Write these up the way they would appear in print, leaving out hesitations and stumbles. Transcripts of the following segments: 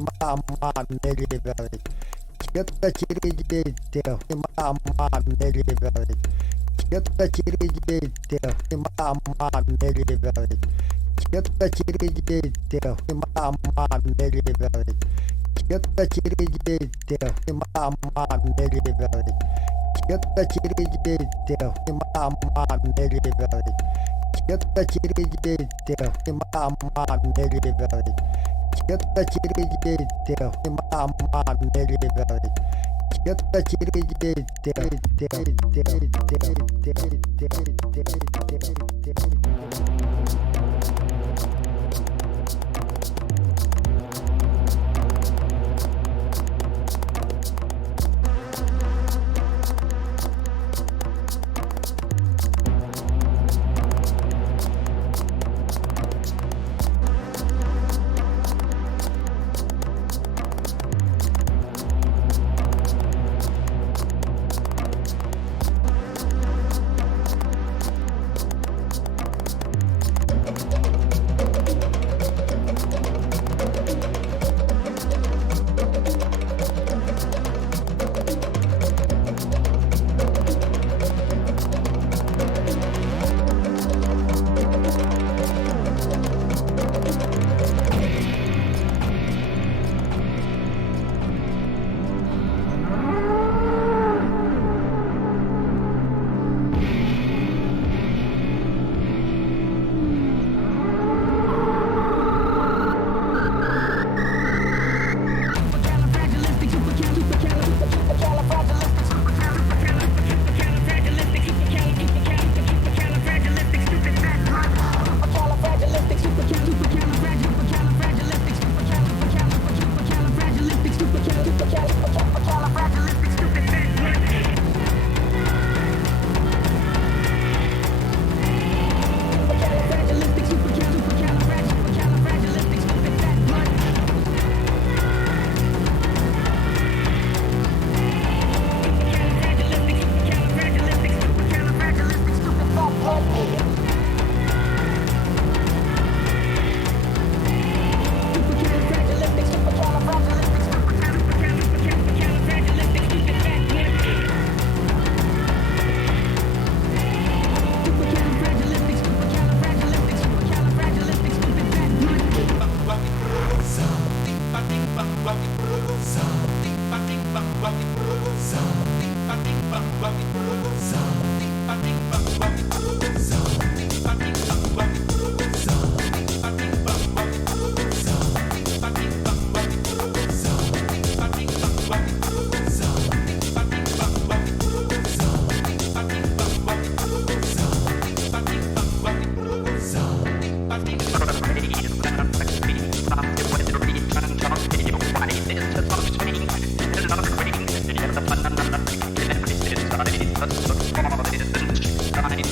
mama melibari. Kita ciri jete mama melibari. Kita ciri jete mama melibari. Kita ciri jete mama melibari. Kita ciri jete mama melibari. Kita ciri jete mama melibari. Kita ciri jete mama melibari. Kita ciri jete mama melibari. Kita ciri Fine.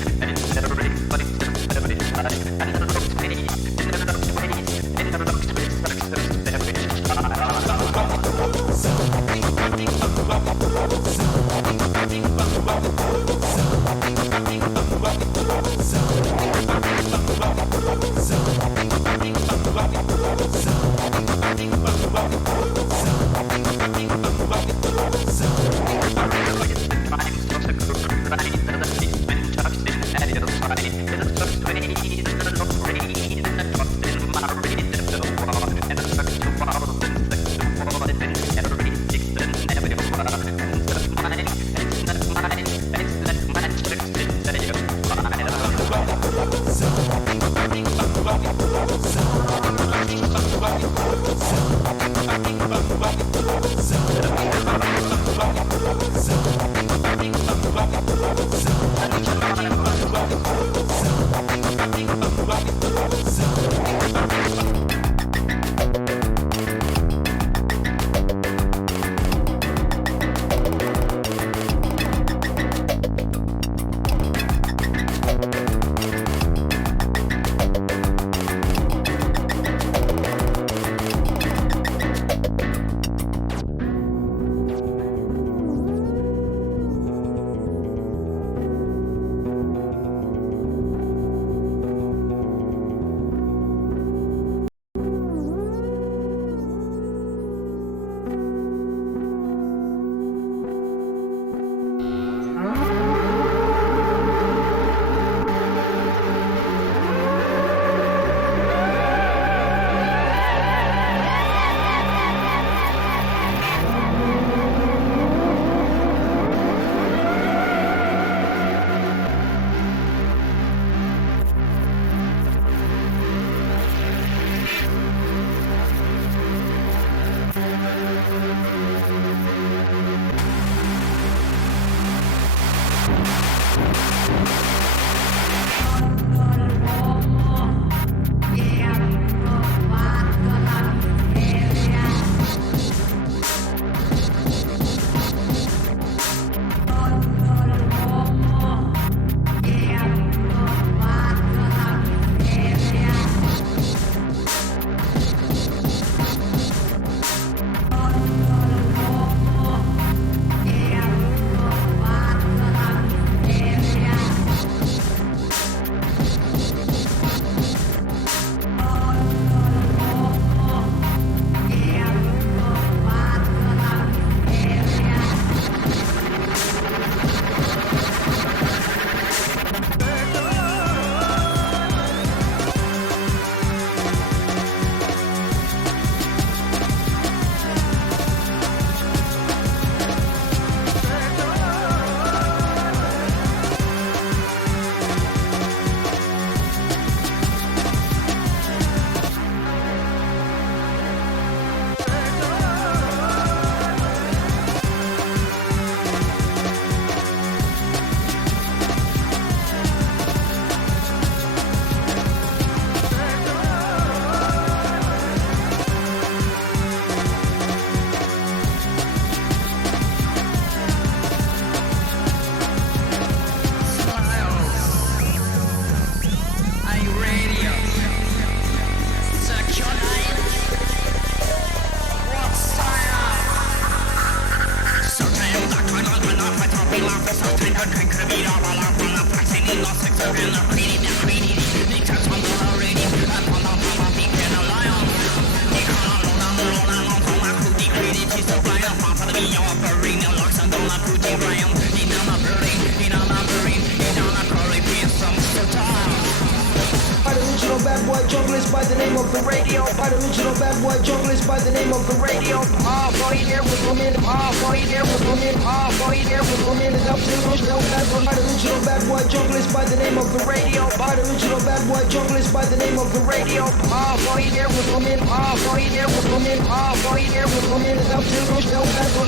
Original bad boy junglist by the name of the radio. By the original bad boy junglist by the name of the radio. Ah, boy, there was women. Ah, boy, there was women. Ah, boy, there was women. It's up to the original bad boy. By the original bad boy junglist by the name of the radio. By the original bad boy junglist by the name of the radio. Ah, boy, there was women. Ah, boy, there was women. Ah, boy, there was women. It's up to the original bad boy.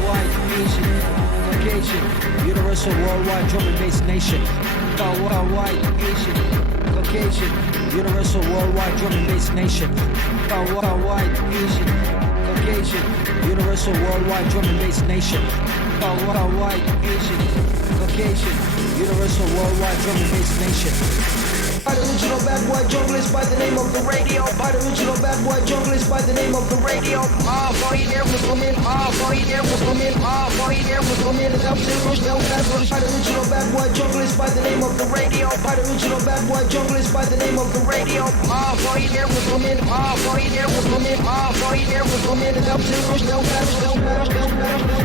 White, Asian, Caucasian, universal worldwide drum and bass nation. White, Asian, Caucasian, universal worldwide drum and bass nation. White, Asian, Caucasian, universal worldwide drum and bass nation. White, Asian, Caucasian, universal worldwide drum and bass nation. By the original bad boy junglist by the name of the radio. By the original bad boy junglist by the name of the radio. Ah, boy, there was women. Ah, boy, there was women. Ah, boy, there was women. It's up to the original bad boy. By the original bad boy junglist by the name of the radio. By the original bad boy junglist by the name of the radio. Ah, boy, there was women. Ah, boy, there was women. Ah, boy, there was women. It's up to the original bad boy.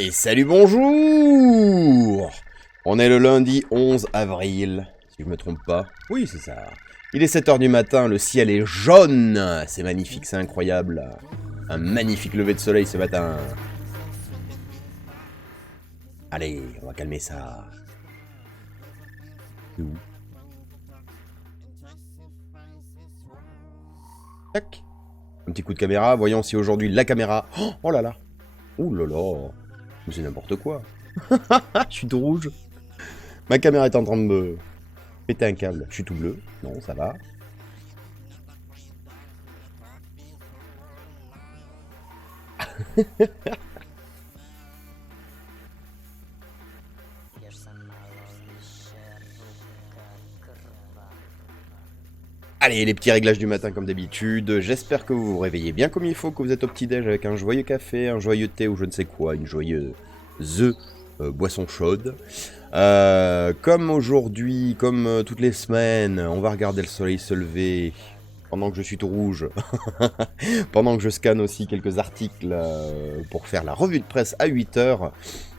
Et salut, bonjour! On est le lundi 11 avril, si je me trompe pas. Oui, c'est ça. Il est 7h du matin, le ciel est jaune. C'est magnifique, c'est incroyable. Un magnifique lever de soleil ce matin. Allez, on va calmer ça. C'est où? Tac. Un petit coup de caméra. Voyons si aujourd'hui la caméra... Oh là là. Ouh là là. Mais c'est n'importe quoi. Je suis tout rouge. Ma caméra est en train de me péter un câble. Je suis tout bleu. Non, ça va. Allez, les petits réglages du matin comme d'habitude. J'espère que vous vous réveillez bien comme il faut, que vous êtes au petit-déj avec un joyeux café, un joyeux thé ou je ne sais quoi, une joyeuse boisson chaude. Comme aujourd'hui, comme toutes les semaines, on va regarder le soleil se lever pendant que je suis tout rouge. Pendant que je scanne aussi quelques articles pour faire la revue de presse à 8h.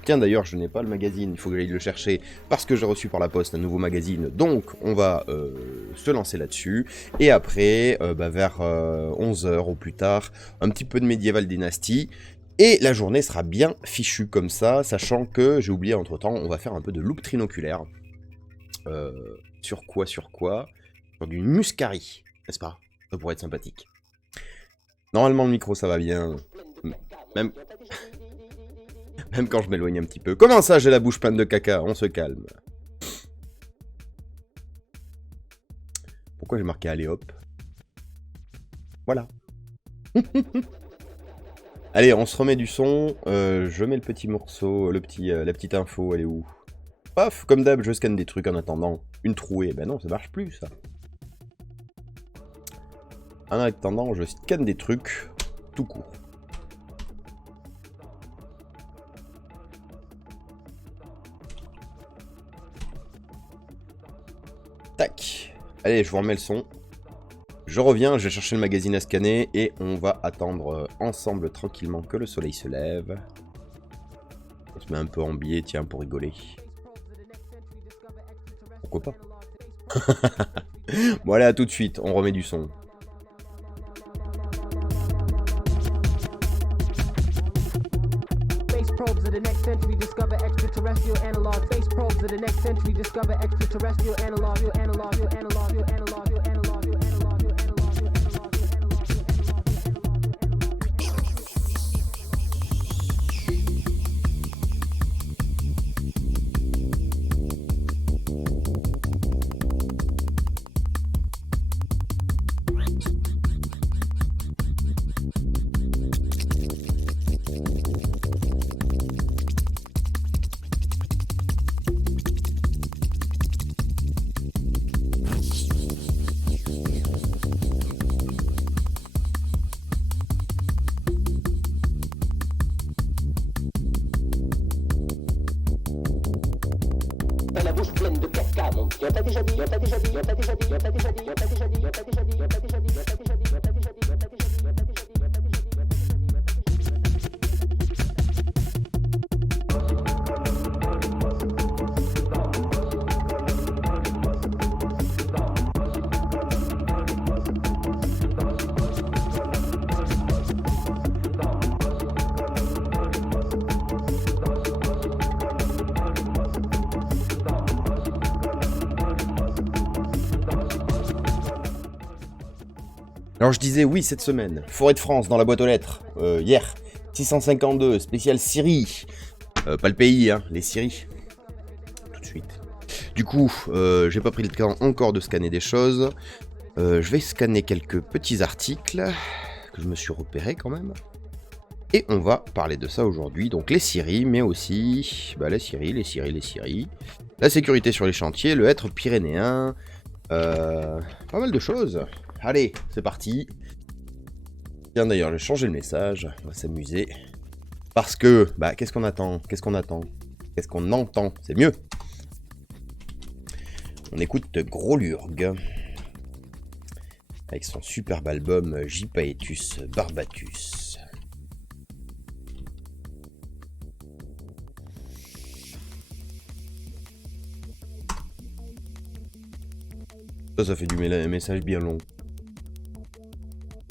Tiens, d'ailleurs, je n'ai pas le magazine, il faut que j'aille le chercher parce que j'ai reçu par la poste un nouveau magazine. Donc, on va se lancer là-dessus. Et après, vers 11h ou plus tard, un petit peu de Medieval Dynasty. Et la journée sera bien fichue comme ça, sachant que, j'ai oublié entre-temps, on va faire un peu de loupe trinoculaire. Sur quoi Sur du muscari, n'est-ce pas? Ça pourrait être sympathique. Normalement, le micro, ça va bien. Même quand je m'éloigne un petit peu. Comment ça, j'ai la bouche pleine de caca? On se calme. Pourquoi j'ai marqué allez hop? Voilà. Allez, on se remet du son. Je mets le petit morceau, la petite info, elle est où? Paf, comme d'hab, je scanne des trucs en attendant. Une trouée, ben non, ça marche plus, ça. En attendant, je scanne des trucs tout court. Tac. Allez, je vous remets le son. Je reviens, je vais chercher le magazine à scanner et on va attendre ensemble tranquillement que le soleil se lève. On se met un peu en biais, tiens, pour rigoler. Pourquoi pas? Bon, allez, à tout de suite, on remet du son. Probes of the next century discover extraterrestrial analog. Space probes of the next century discover extraterrestrial analog. Your analog, your analog, your analog, your analog, your analog, your analog, your analog, your la bouche pleine de caca, mon Dieu. On t'a déjà dit, on t'a déjà dit, on t'a déjà dit, on t'a déjà dit, on t'a déjà dit, on t'a déjà dit, on t'a déjà dit, on t'a déjà dit, on t'a déjà dit, on t'a déjà dit, on t'a déjà dit, on t'a déjà dit, on t'a déjà dit, on t'a déjà dit, on t'a déjà dit. Alors je disais oui cette semaine, Forêt de France dans la boîte aux lettres, hier, 652, spécial Syrie, pas le pays, hein, les Syries, tout de suite. Du coup, j'ai pas pris le temps encore de scanner des choses, je vais scanner quelques petits articles que je me suis repérés quand même, et on va parler de ça aujourd'hui, donc les Syries, mais aussi, les Syries, la sécurité sur les chantiers, le être pyrénéen, pas mal de choses. Allez, c'est parti. Tiens, d'ailleurs, j'ai changé le message. On va s'amuser. Parce que, qu'est-ce qu'on attend? Qu'est-ce qu'on entend? C'est mieux. On écoute Gros Lurg. Avec son superbe album Gypaetus Barbatus. Ça fait du message bien long.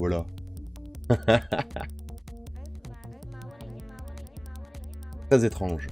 Voilà. Très étrange.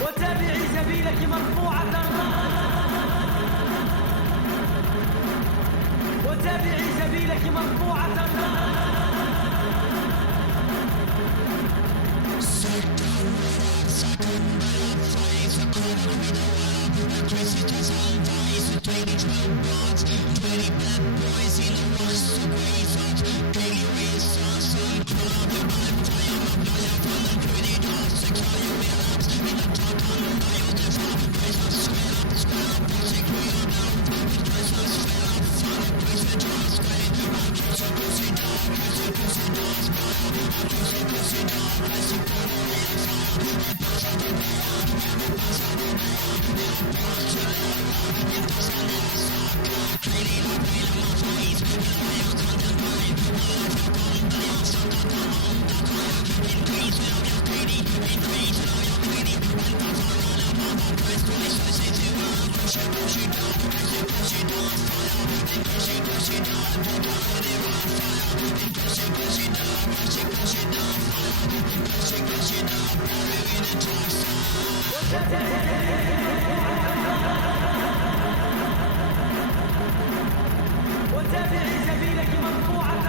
وتابعي سبيلك مرفوعة وتابعي سبيلك مرفوعة وتابعي سبيلك مرفوعة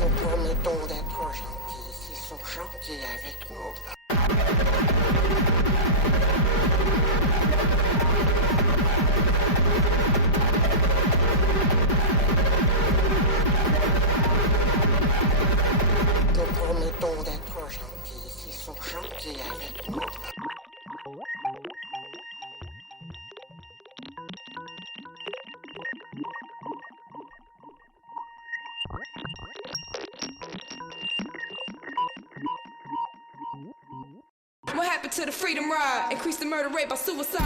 Nous promettons d'être gentils s'ils sont gentils avec nous. Nous promettons d'être gentils s'ils sont gentils avec nous. What happened to the freedom ride? Increase the murder rate by suicide.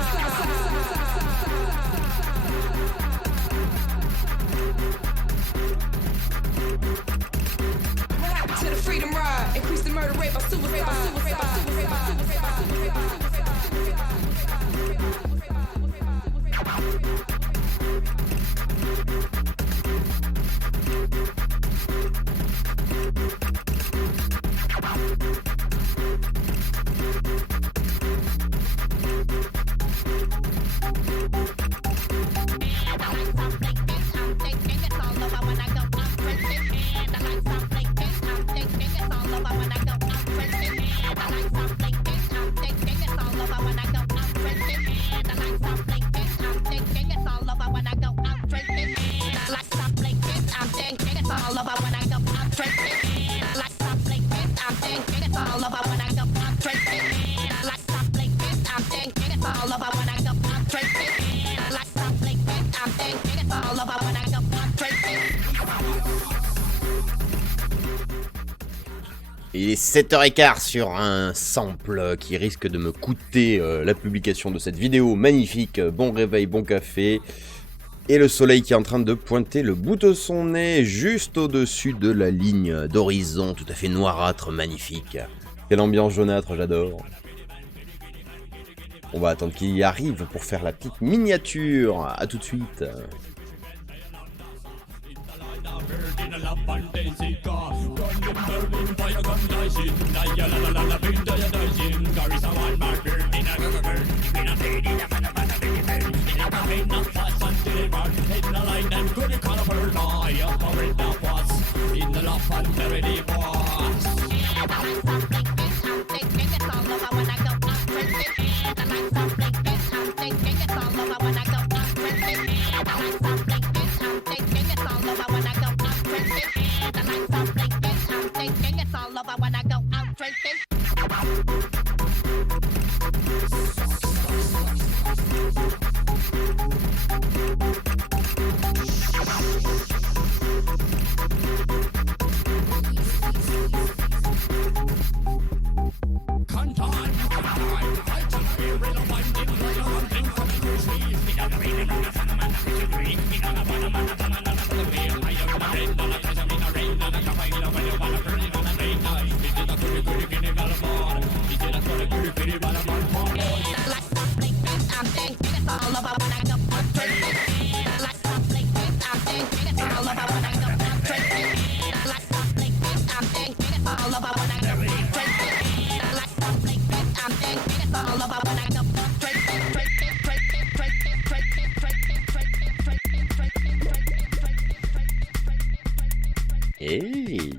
What happened to the freedom ride? Increase the murder rate by Il est 7h15 sur un sample qui risque de me coûter la publication de cette vidéo magnifique. Bon réveil, bon café. Et le soleil qui est en train de pointer le bout de son nez juste au-dessus de la ligne d'horizon tout à fait noirâtre, magnifique. Quelle ambiance jaunâtre, j'adore. On va attendre qu'il y arrive pour faire la petite miniature. A tout de suite. Hey.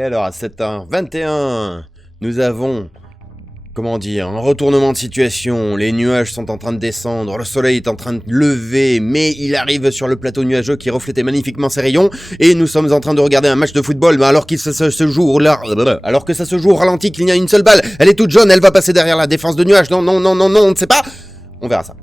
Et alors à 7h21, nous avons, comment dire, un retournement de situation. Les nuages sont en train de descendre, le soleil est en train de lever, mais il arrive sur le plateau nuageux qui reflétait magnifiquement ses rayons, et nous sommes en train de regarder un match de football, alors que ça se joue au ralenti, qu'il n'y a une seule balle. Elle est toute jaune, elle va passer derrière la défense de nuages. Non, on ne sait pas. On verra ça.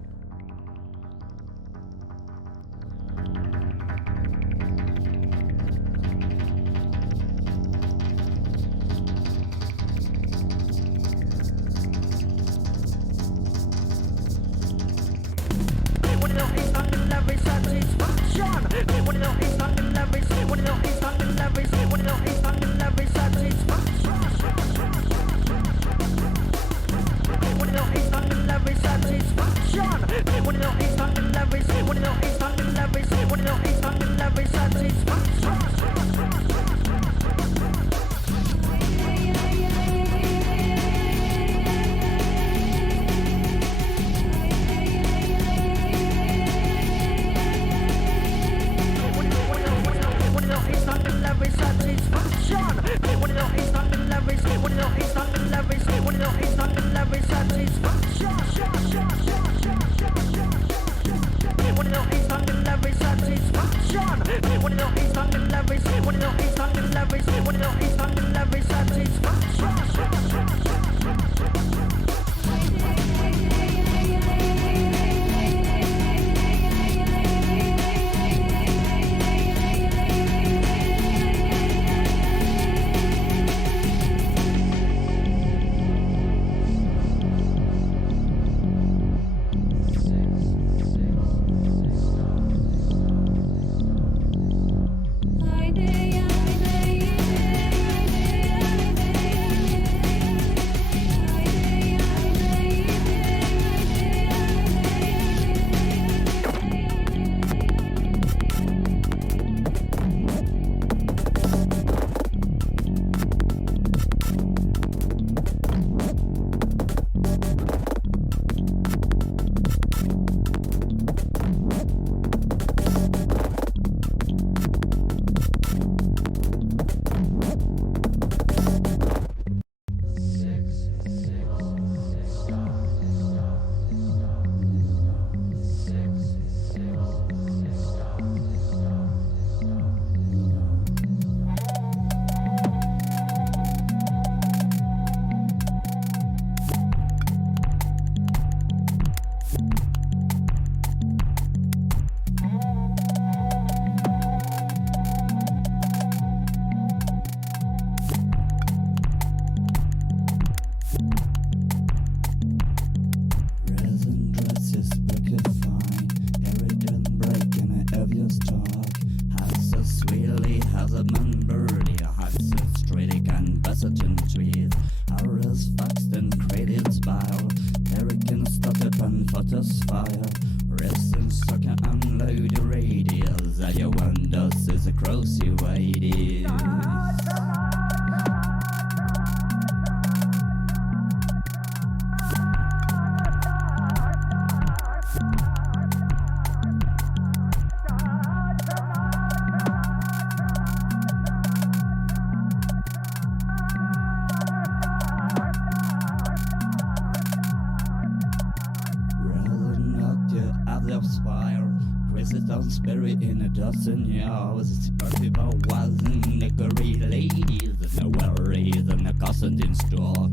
Buried in a dozen years, people wasn't niggery ladies, and no worries, and the constant in store.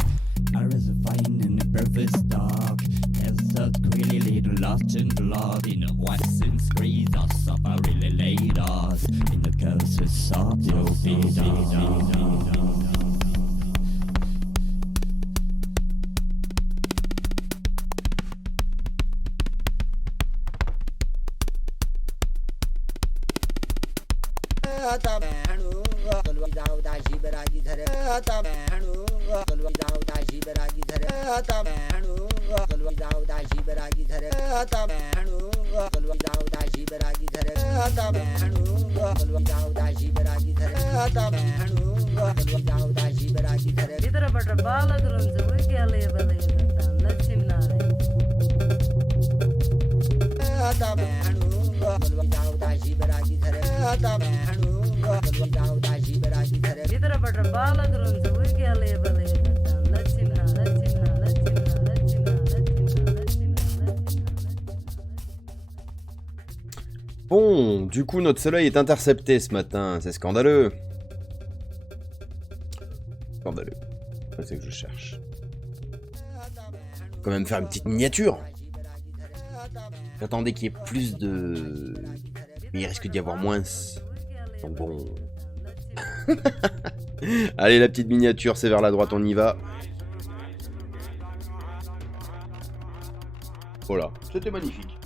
I was fine in the perfect stock, as a clearly lost in blood, in the western screens, or supper really laid us, in the coast with soft, you'll be done. Bon, du coup, notre soleil est intercepté ce matin. C'est scandaleux. Scandaleux. C'est que je cherche. Quand même faire une petite miniature. J'attendais qu'il y ait plus de... Mais il risque d'y avoir moins. Donc bon... Allez, la petite miniature, c'est vers la droite, on y va. Voilà, c'était magnifique.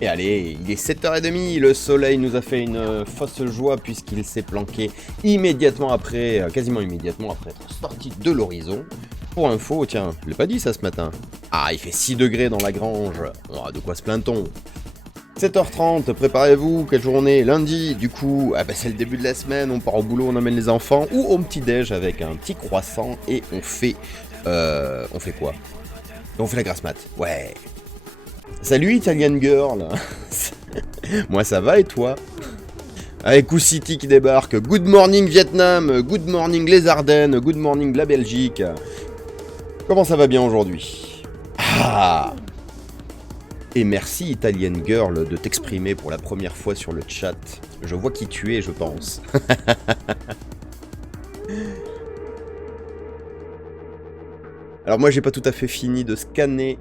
Et allez, il est 7h30, le soleil nous a fait une fausse joie puisqu'il s'est planqué immédiatement après, quasiment immédiatement après être sorti de l'horizon. Pour info, tiens, je l'ai pas dit ça ce matin. Ah, il fait 6 degrés dans la grange. Oh, de quoi se plaint-on? 7h30, préparez-vous, quelle journée? Lundi, du coup, ah bah c'est le début de la semaine, on part au boulot, on amène les enfants, ou au petit-déj avec un petit croissant, et on fait quoi? On fait la grasse mat. Ouais. Salut Italian Girl. Moi ça va et toi? Avec Coup City qui débarque. Good morning Vietnam. Good morning les Ardennes. Good morning la Belgique. Comment ça va bien aujourd'hui? Ah. Et merci Italian Girl de t'exprimer pour la première fois sur le chat. Je vois qui tu es, je pense. Alors moi j'ai pas tout à fait fini de scanner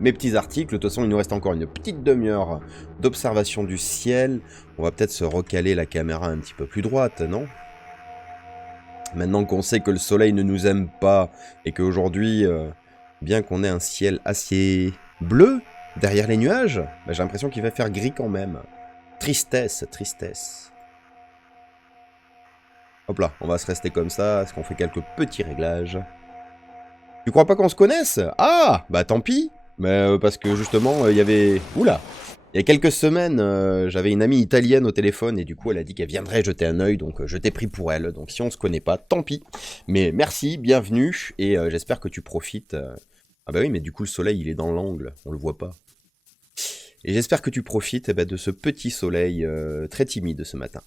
mes petits articles. De toute façon il nous reste encore une petite demi-heure d'observation du ciel. On va peut-être se recaler la caméra un petit peu plus droite, non? Maintenant qu'on sait que le soleil ne nous aime pas et qu'aujourd'hui, bien qu'on ait un ciel assez bleu derrière les nuages, bah, j'ai l'impression qu'il va faire gris quand même. Tristesse, tristesse. Hop là, on va se rester comme ça, est-ce qu'on fait quelques petits réglages? Tu crois pas qu'on se connaisse? Ah, bah tant pis. Mais parce que justement, il y avait... Oula! Il y a quelques semaines, j'avais une amie italienne au téléphone et du coup elle a dit qu'elle viendrait jeter un œil, donc je t'ai pris pour elle. Donc si on se connaît pas, tant pis. Mais merci, bienvenue et j'espère que tu profites. Ah bah oui, mais du coup le soleil il est dans l'angle, on le voit pas. Et j'espère que tu profites de ce petit soleil très timide ce matin.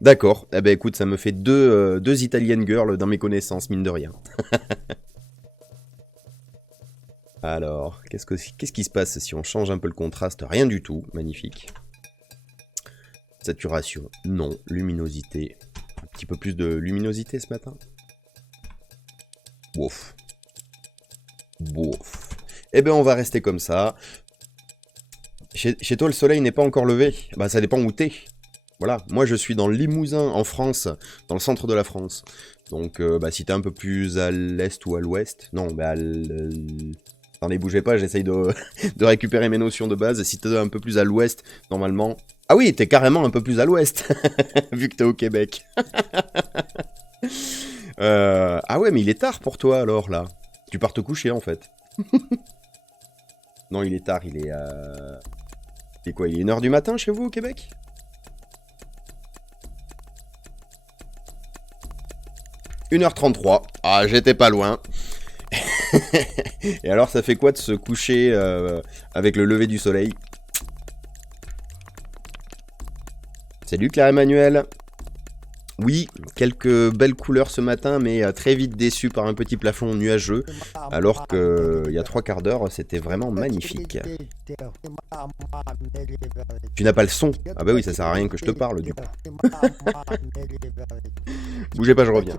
D'accord, eh ben écoute, ça me fait deux Italian girls dans mes connaissances, mine de rien. Alors, qu'est-ce qui se passe si on change un peu le contraste? Rien du tout, magnifique. Saturation, non. Luminosité, un petit peu plus de luminosité ce matin. Bouf. Bouf. Eh ben on va rester comme ça. Chez toi le soleil n'est pas encore levé? Bah ça dépend où t'es. Voilà, moi je suis dans le Limousin, en France, dans le centre de la France. Donc bah, si t'es un peu plus à l'est ou à l'ouest, non, bah attendez, bougez pas, j'essaye de récupérer mes notions de base. Si t'es un peu plus à l'ouest, normalement... Ah oui, t'es carrément un peu plus à l'ouest, vu que t'es au Québec. Ah ouais, mais il est tard pour toi alors, là. Tu pars te coucher, en fait. Non, il est tard, il est... C'est quoi, il est 1h du matin chez vous, au Québec? « 1h33. Ah, j'étais pas loin. Et alors, ça fait quoi de se coucher avec le lever du soleil? Salut Claire-Emmanuel. Oui, quelques belles couleurs ce matin, mais très vite déçu par un petit plafond nuageux, alors qu'il y a 3/4 d'heure, c'était vraiment magnifique. Tu n'as pas le son? Ah bah oui, ça sert à rien que je te parle du coup. Bougez pas, je reviens.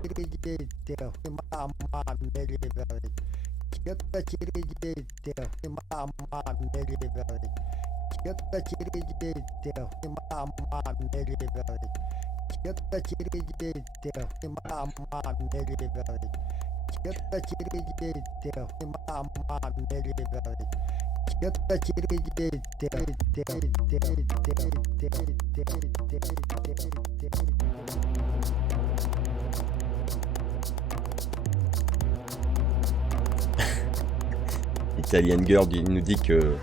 Italian Girl nous dit que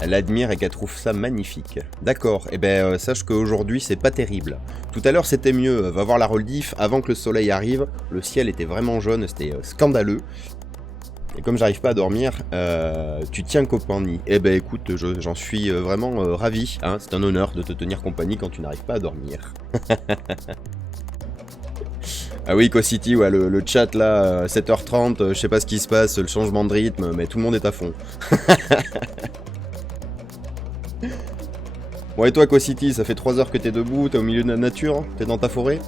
elle admire et qu'elle trouve ça magnifique. D'accord, et ben sache qu'aujourd'hui c'est pas terrible. Tout à l'heure c'était mieux, va voir la rediff, avant que le soleil arrive, le ciel était vraiment jaune, c'était scandaleux. Et comme j'arrive pas à dormir, tu tiens compagnie. Eh ben écoute, j'en suis vraiment ravi, hein, c'est un honneur de te tenir compagnie quand tu n'arrives pas à dormir. Ah oui, Co-City, ouais, le chat là, 7h30, je sais pas ce qui se passe, le changement de rythme, mais tout le monde est à fond. Bon et toi Co-City, ça fait 3 heures que t'es debout, t'es au milieu de la nature, t'es dans ta forêt?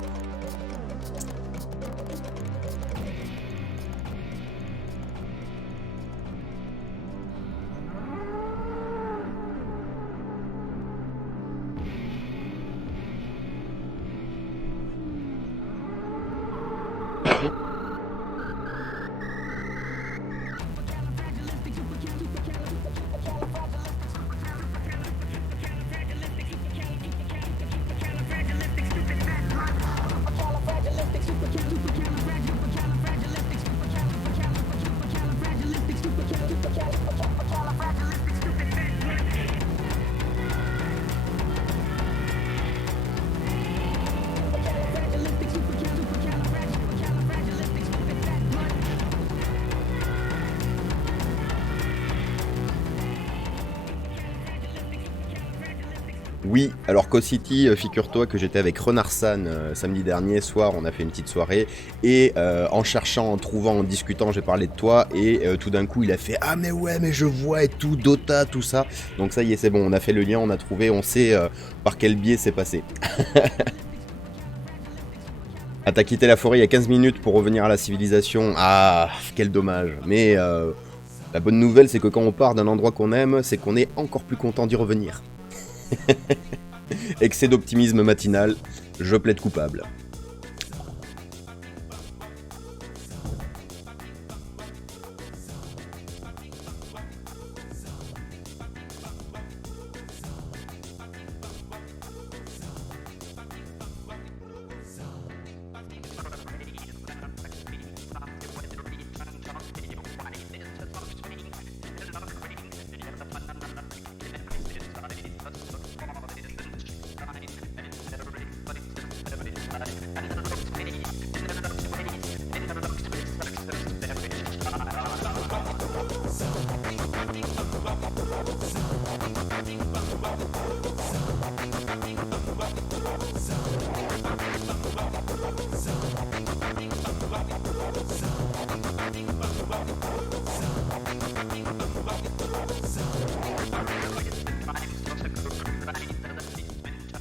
Oui, alors Co-City, figure-toi que j'étais avec Renarsan samedi dernier soir, on a fait une petite soirée, et en cherchant, en trouvant, en discutant, j'ai parlé de toi, et tout d'un coup il a fait « Ah mais ouais, mais je vois et tout, Dota, tout ça ». Donc ça y est, c'est bon, on a fait le lien, on a trouvé, on sait par quel biais c'est passé. Ah, t'as quitté la forêt il y a 15 minutes pour revenir à la civilisation. Ah, quel dommage. Mais la bonne nouvelle, c'est que quand on part d'un endroit qu'on aime, c'est qu'on est encore plus content d'y revenir. Excès d'optimisme matinal, je plaide coupable.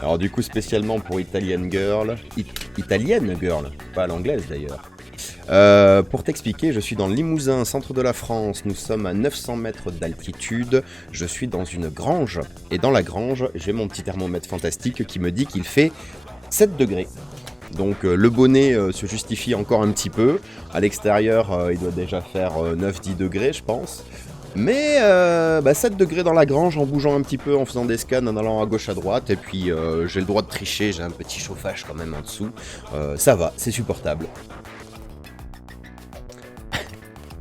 Alors du coup spécialement pour Italian Girl, Italienne Girl, pas à l'anglaise d'ailleurs. Pour t'expliquer, je suis dans le Limousin, centre de la France, nous sommes à 900 mètres d'altitude, je suis dans une grange, et dans la grange, j'ai mon petit thermomètre fantastique qui me dit qu'il fait 7 degrés. Donc le bonnet se justifie encore un petit peu, à l'extérieur il doit déjà faire 9-10 degrés je pense. Mais 7 degrés dans la grange en bougeant un petit peu, en faisant des scans, en allant à gauche à droite, et puis j'ai le droit de tricher, j'ai un petit chauffage quand même en dessous, ça va, c'est supportable.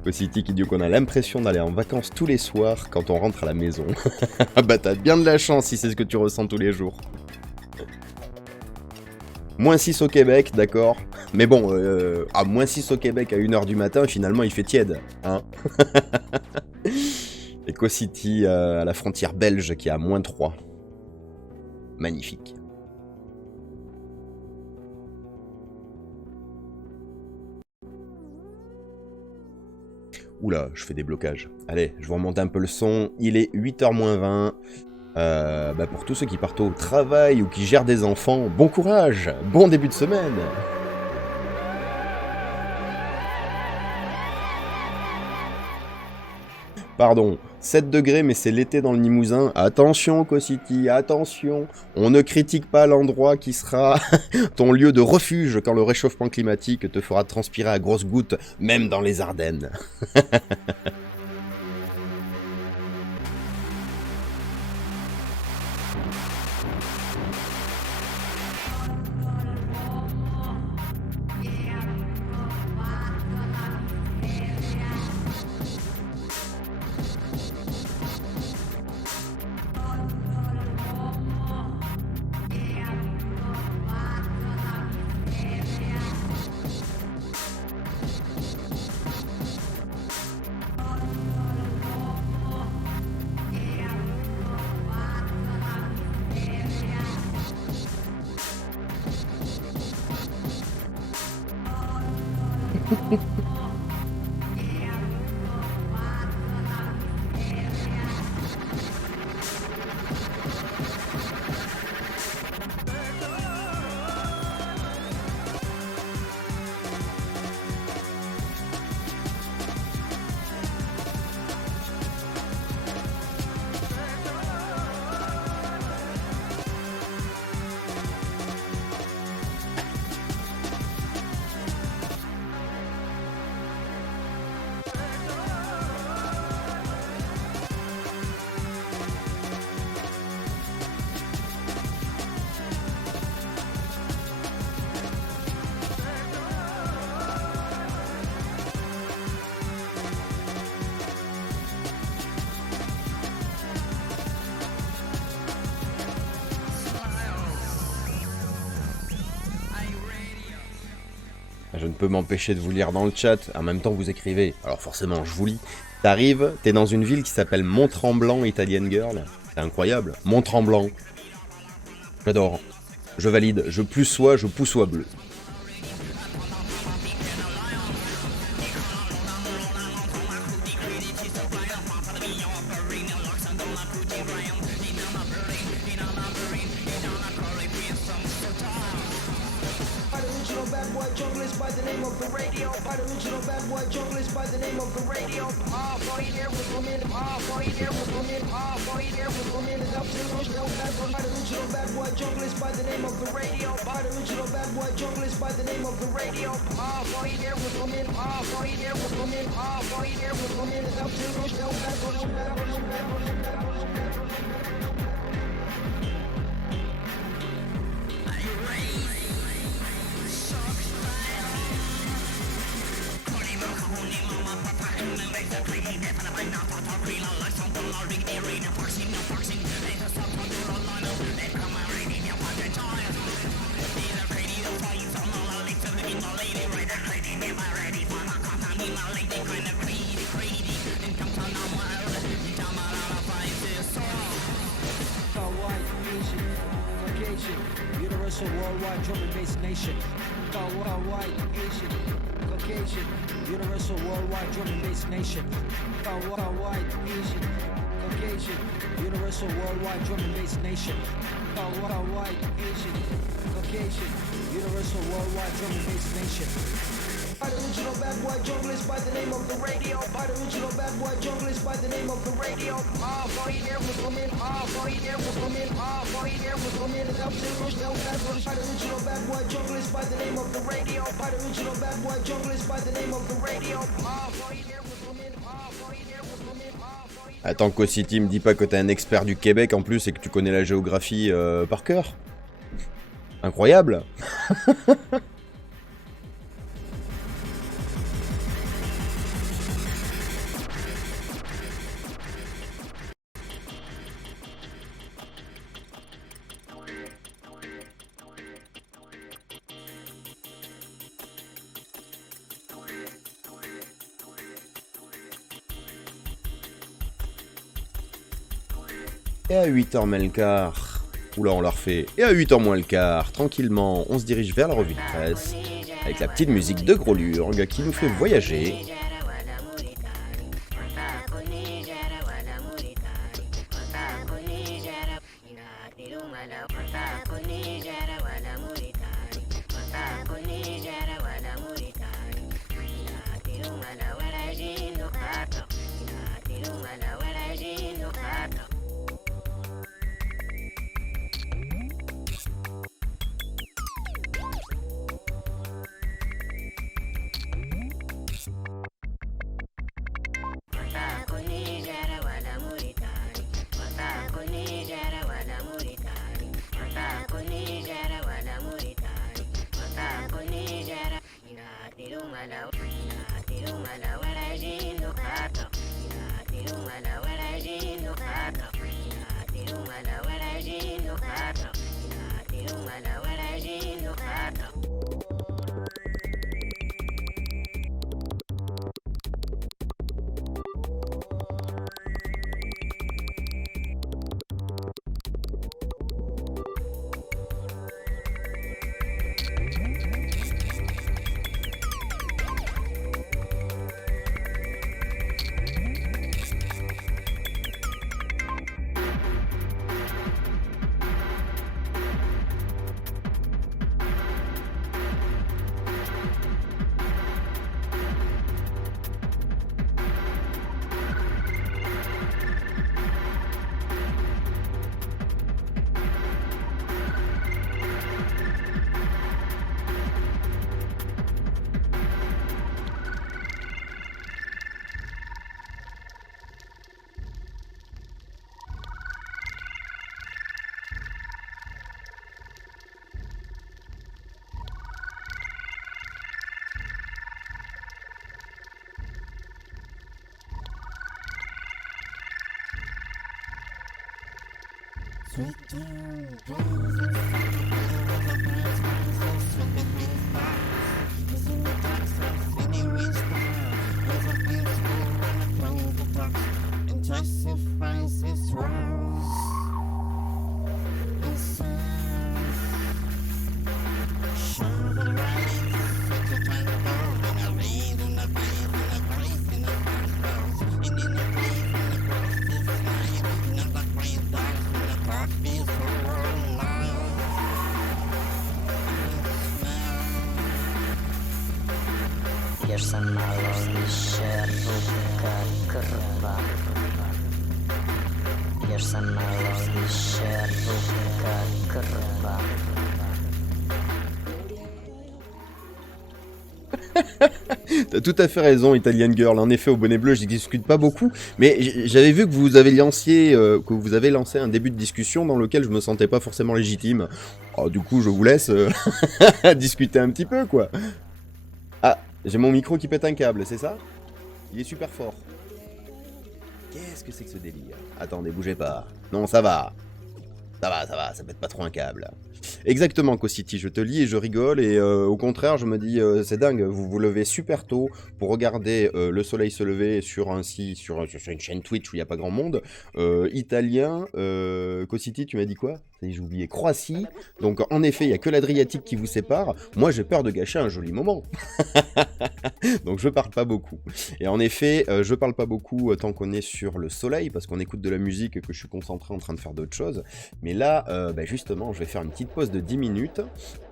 Co-City qui dit qu'on a l'impression d'aller en vacances tous les soirs quand on rentre à la maison. Bah t'as bien de la chance si c'est ce que tu ressens tous les jours. Moins 6 au Québec, d'accord. Mais bon, à moins 6 au Québec à 1h du matin, finalement il fait tiède, hein. Et Co-City à la frontière belge qui est à moins 3. Magnifique. Oula, je fais des blocages. Allez, je vous remonte un peu le son. Il est 8h moins 20. Pour tous ceux qui partent au travail ou qui gèrent des enfants, bon courage, bon début de semaine. Pardon, 7 degrés, mais c'est l'été dans le Limousin. Attention, Co-City, attention. On ne critique pas l'endroit qui sera ton lieu de refuge quand le réchauffement climatique te fera transpirer à grosses gouttes, même dans les Ardennes. Je ne peux m'empêcher de vous lire dans le chat, en même temps vous écrivez, alors forcément je vous lis. T'arrives, t'es dans une ville qui s'appelle Mont-Tremblant, Italian Girl, c'est incroyable, Mont-Tremblant. J'adore. Je valide. Je poussois bleu. Original bad boy junglist by the name of the radio. By the original bad boy junglist by the name of the radio. Ah, boy, there was women. Ah, boy, there was women. Ah, boy, there was women. It's up to the original bad boy. By the original bad boy junglist by the name of the radio. By the original bad boy junglist by the name of the radio. Ah, boy, there was women. Ah, boy, there was women. Ah, boy, there was women. It's up to the original bad boy. Universal worldwide drum and bass nation. White, Asian, Caucasian. Universal worldwide drum and bass nation. White, Asian, Caucasian. Universal worldwide drum and bass nation. White, Asian, Caucasian. Universal worldwide drum and bass nation. By the original bad boy junglist by the name of the radio. By the original bad boy junglist by the name of the radio. Ah, boy, there was women. Ah, boy, there was women. Ah, boy, there was women. It's up to the original bad boy. By the original bad boy junglist by the name of the radio. By the original bad boy junglist by the name of the radio. Ah, boy, there was women. Ah, boy, there was women. Ah, boy. Attends, Cosity, me dis pas que t'es un expert du Québec en plus et que tu connais la géographie par cœur. Incroyable. Et à 8h moins le quart, oula on l'a refait, et à 8h moins le quart, tranquillement, on se dirige vers la revue de presse, avec la petite musique de Gros Lurg qui nous fait voyager. Intensifies its rise. T'as tout à fait raison, Italian Girl. En effet, au bonnet bleu, je discute pas beaucoup, mais j'avais vu que vous avez lancé un début de discussion dans lequel je me sentais pas forcément légitime. Oh, du coup, je vous laisse discuter un petit peu, quoi. Ah, j'ai mon micro qui pète un câble, c'est ça? Il est super fort. Qu'est-ce que c'est que ce délire? Attendez, bougez pas. Non, ça va. Ça pète pas trop un câble. Exactement, Cosity, je te lis et je rigole, et au contraire, je me dis, c'est dingue, vous vous levez super tôt pour regarder le soleil se lever sur une chaîne Twitch où il n'y a pas grand monde. Italien, Cosity, tu m'as dit quoi? J'ai oublié, Croatie. Donc en effet, il n'y a que l'Adriatique qui vous sépare. Moi, j'ai peur de gâcher un joli moment. Donc je parle pas beaucoup. Et en effet, je parle pas beaucoup tant qu'on est sur le soleil, parce qu'on écoute de la musique et que je suis concentré en train de faire d'autres choses. Mais là, justement, je vais faire une petite pause de 10 minutes.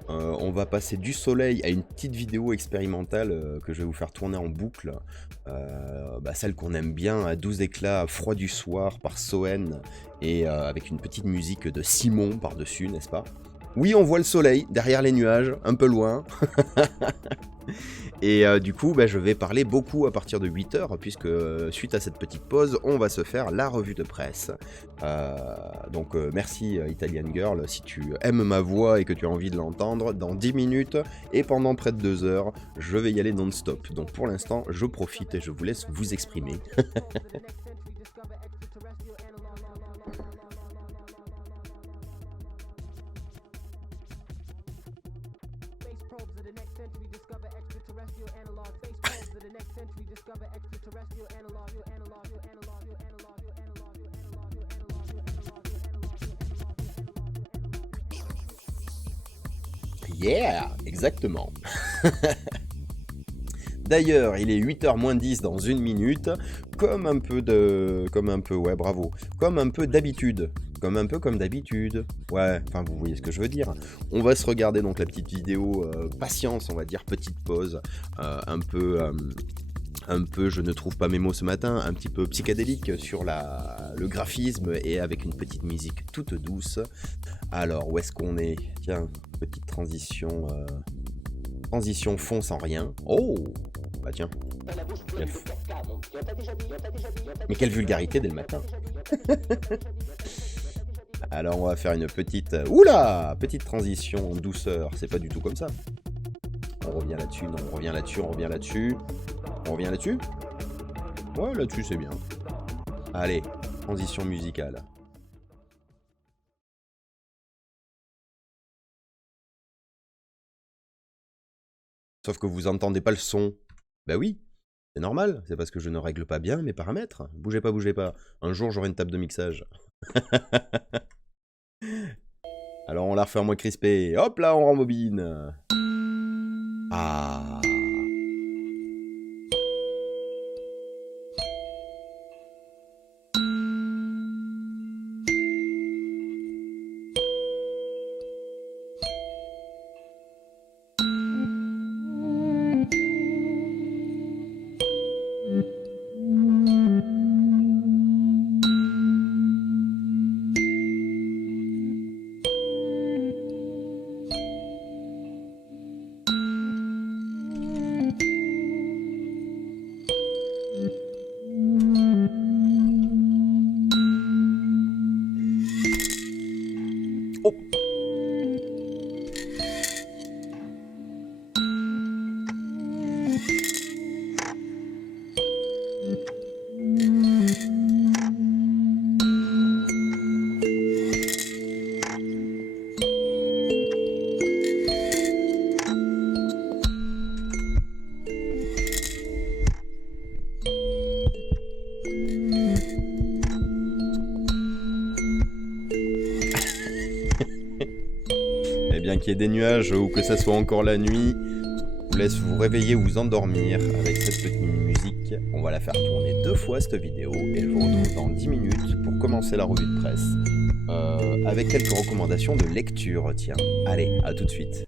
On va passer du soleil à une petite vidéo expérimentale que je vais vous faire tourner en boucle. Celle qu'on aime bien, à 12 éclats, froid du soir, par Soen, et avec une petite musique de Simon par-dessus, n'est-ce pas? Oui, on voit le soleil derrière les nuages, un peu loin. Et du coup, je vais parler beaucoup à partir de 8h, puisque suite à cette petite pause, on va se faire la revue de presse. Donc merci Italian Girl, si tu aimes ma voix et que tu as envie de l'entendre, dans 10 minutes et pendant près de 2 heures, je vais y aller non-stop. Donc pour l'instant, je profite et je vous laisse vous exprimer. Yeah, exactement. D'ailleurs, il est 8h moins 10 dans une minute, comme un peu d'habitude. Comme d'habitude. Ouais, enfin vous voyez ce que je veux dire. On va se regarder donc la petite vidéo patience, on va dire, petite pause, un peu, je ne trouve pas mes mots ce matin, un petit peu psychédélique sur le graphisme et avec une petite musique toute douce. Alors, où est-ce qu'on est? Tiens, petite transition fond sans rien. Oh, bah tiens. Mais quelle vulgarité dès le matin. Alors, on va faire une petite... Oula! Petite transition en douceur, c'est pas du tout comme ça. On revient là-dessus, non, on revient là-dessus, on revient là-dessus. On revient là-dessus? Ouais, là-dessus, c'est bien. Allez, transition musicale. Sauf que vous entendez pas le son. Bah oui, c'est normal, c'est parce que je ne règle pas bien mes paramètres. Bougez pas. Un jour, j'aurai une table de mixage. Alors, on la refait en moins crispé. Hop là, on rembobine. Ah... Qu'il y ait des nuages ou que ça soit encore la nuit, je vous laisse vous réveiller ou vous endormir avec cette petite musique. On va la faire tourner 2 fois cette vidéo et je vous retrouve dans 10 minutes pour commencer la revue de presse avec quelques recommandations de lecture. Tiens, allez, à tout de suite.